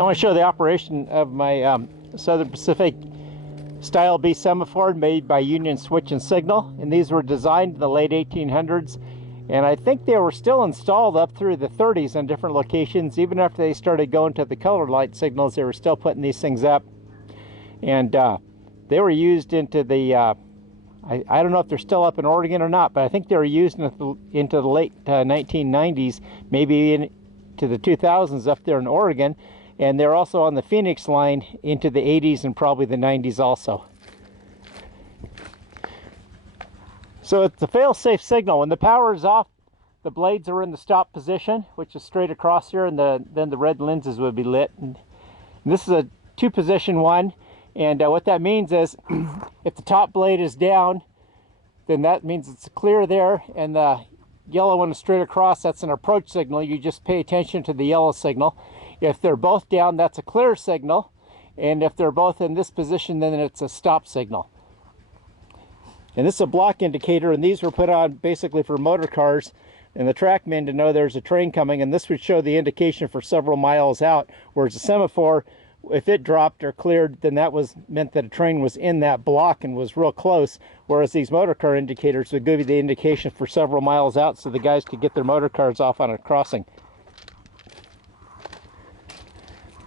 I want to show the operation of my Southern Pacific Style B Semaphore made by Union Switch and Signal, and these were designed in the late 1800s, and I think they were still installed up through the 30s in different locations. Even after they started going to the color light signals, they were still putting these things up, and they were used into the I don't know if they're still up in Oregon or not, but I think they were used into the late 1990s, maybe into the 2000s up there in Oregon. And they're also on the Phoenix line into the 80s and probably the 90s also. So it's the fail-safe signal. When the power is off, the blades are in the stop position, which is straight across here, and then the red lenses would be lit. And this is a two-position one, and what that means is if the top blade is down, then that means it's clear there, and the yellow one is straight across. That's an approach signal. You just pay attention to the yellow signal. If they're both down, that's a clear signal, and if they're both in this position, then it's a stop signal. And this is a block indicator, and these were put on basically for motor cars and the trackmen to know there's a train coming, and this would show the indication for several miles out, whereas a semaphore, if it dropped or cleared, then that meant that a train was in that block and was real close, whereas these motor car indicators would give you the indication for several miles out so the guys could get their motor cars off on a crossing.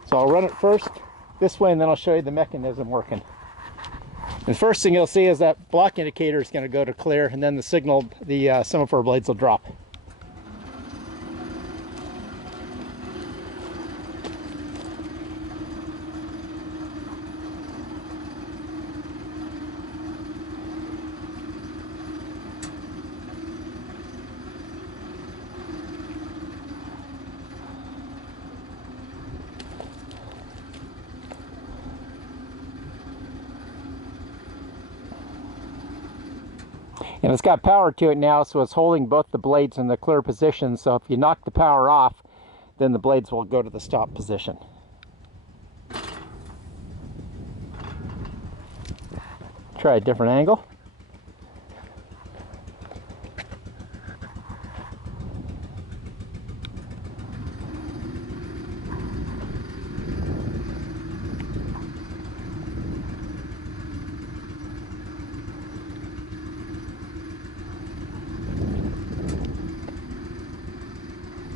So I'll run it first this way, and then I'll show you the mechanism working. The first thing you'll see is that block indicator is going to go to clear, and then the signal, the semaphore blades will drop. And it's got power to it now, so it's holding both the blades in the clear position. So if you knock the power off, then the blades will go to the stop position. Try a different angle.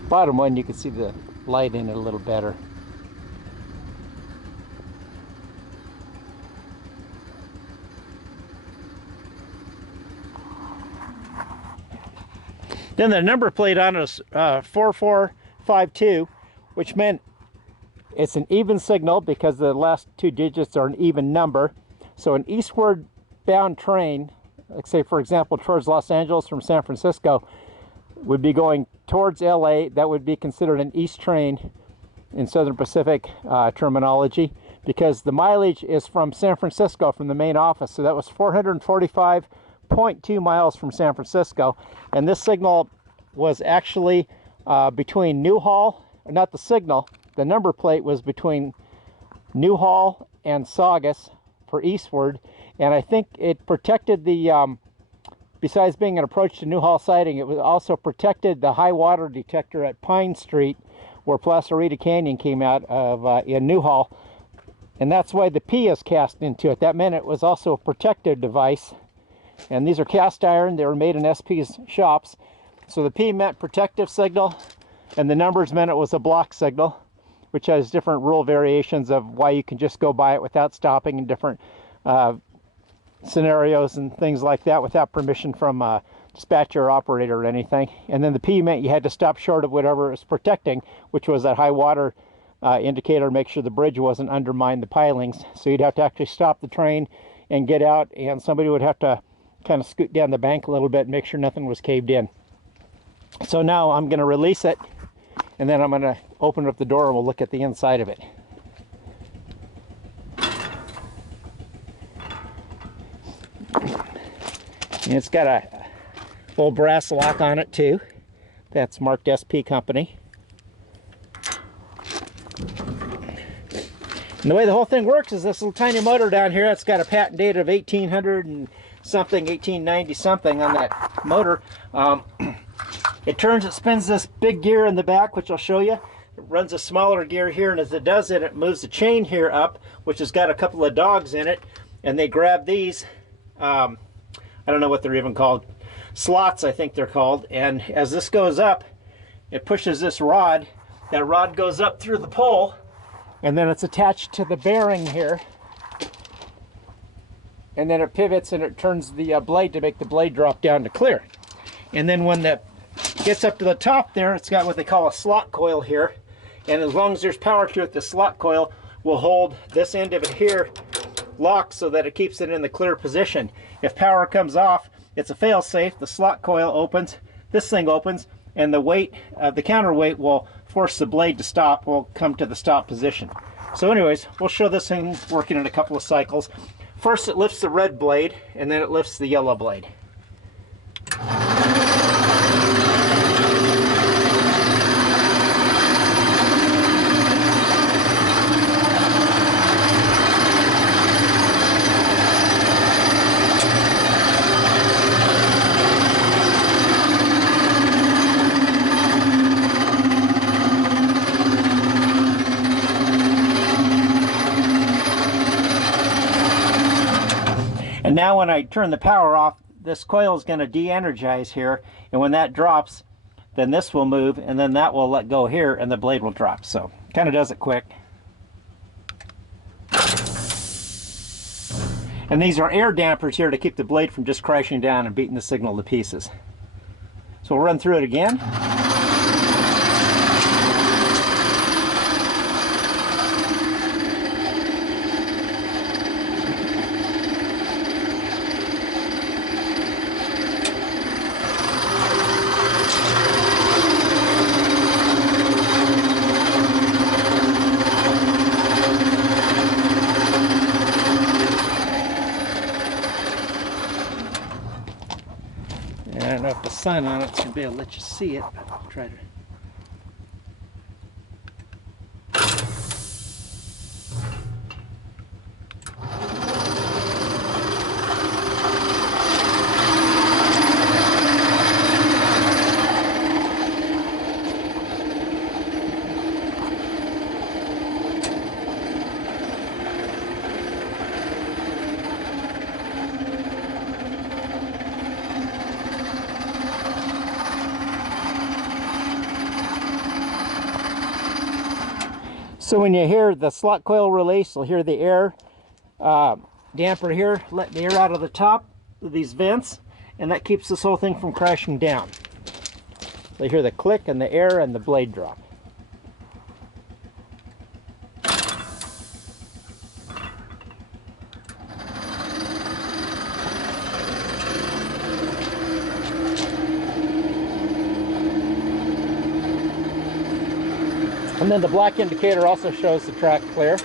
Bottom one, you can see the light in it a little better. Then the number plate on it is 4452, which meant it's an even signal because the last two digits are an even number. So an eastward bound train, like say for example towards Los Angeles from San Francisco, would be going towards LA. That would be considered an east train in Southern Pacific terminology, because the mileage is from San Francisco, from the main office. So that was 445.2 miles from San Francisco, and this signal was actually between Newhall, not the signal, the number plate was between Newhall and Saugus for eastward, and I think it protected the besides being an approach to Newhall siding, it was also protected the high water detector at Pine Street, where Placerita Canyon came out of in Newhall, and that's why the P is cast into it. That meant it was also a protective device, and these are cast iron. They were made in SP's shops. So the P meant protective signal, and the numbers meant it was a block signal, which has different rule variations of why you can just go by it without stopping in different scenarios and things like that without permission from a dispatcher or operator or anything. And then the P meant you had to stop short of whatever it was protecting, which was that high water indicator, make sure the bridge wasn't undermined the pilings. So you'd have to actually stop the train and get out, and somebody would have to kind of scoot down the bank a little bit and make sure nothing was caved in. So now I'm going to release it, and then I'm going to open up the door and we'll look at the inside of it. And it's got a little brass lock on it too. That's marked SP Company. And the way the whole thing works is this little tiny motor down here that's got a patent date of 1800 and something, 1890 something on that motor. It turns, it spins this big gear in the back, which I'll show you. It runs a smaller gear here, and as it does it, it moves the chain here up, which has got a couple of dogs in it, and they grab these, I don't know what they're even called, slots I think they're called, and as this goes up, it pushes this rod. That rod goes up through the pole, and then it's attached to the bearing here, and then it pivots and it turns the blade to make the blade drop down to clear. And then when that gets up to the top there, it's got what they call a slot coil here, and as long as there's power to it, the slot coil will hold this end of it here locked so that it keeps it in the clear position. If power comes off, it's a fail-safe. The slot coil opens, this thing opens, and the weight, the counterweight will force the blade to stop, will come to the stop position. So anyways, we'll show this thing working in a couple of cycles. First it lifts the red blade, and then it lifts the yellow blade. And now when I turn the power off, this coil is going to de-energize here, and when that drops, then this will move, and then that will let go here, and the blade will drop. So kind of does it quick. And these are air dampers here to keep the blade from just crashing down and beating the signal to pieces. So we'll run through it again. I don't know if the sun on it's going to be able to let you see it, but I'll try to. So when you hear the slot coil release, you'll hear the air damper here, let the air out of the top of these vents, and that keeps this whole thing from crashing down. So you hear the click and the air and the blade drop. And then the black indicator also shows the track clear.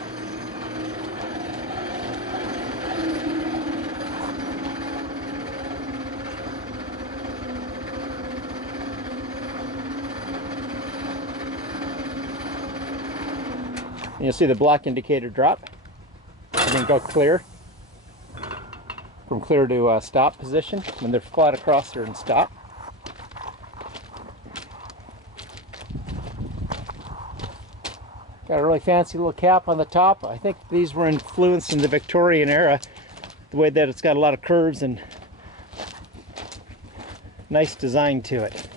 And you'll see the black indicator drop and then go clear. From clear to stop position when they're flat across there and stop. Got a really fancy little cap on the top. I think these were influenced in the Victorian era, the way that it's got a lot of curves and nice design to it.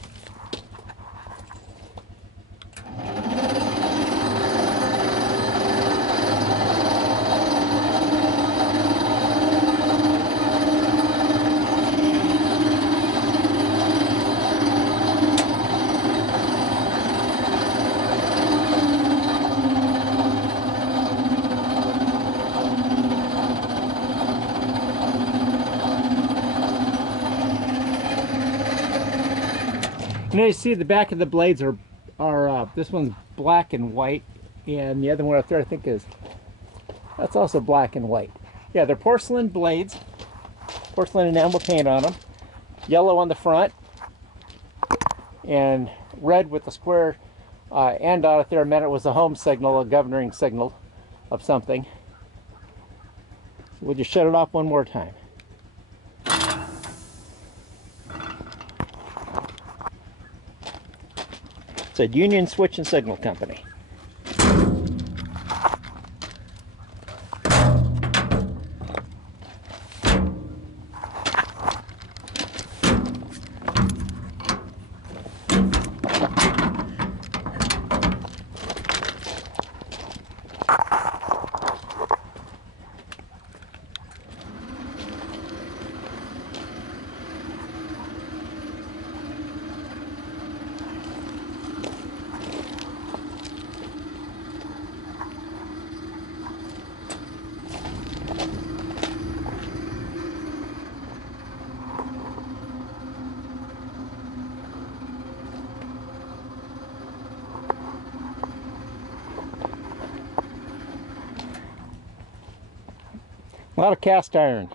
And then you see the back of the blades are this one's black and white, and the other one up there I think that's also black and white. Yeah, they're porcelain blades, porcelain enamel paint on them, yellow on the front, and red with the square end on it there meant it was a home signal, a governing signal of something. We'll just shut it off one more time. It's a Union Switch and Signal Company. A lot of cast iron.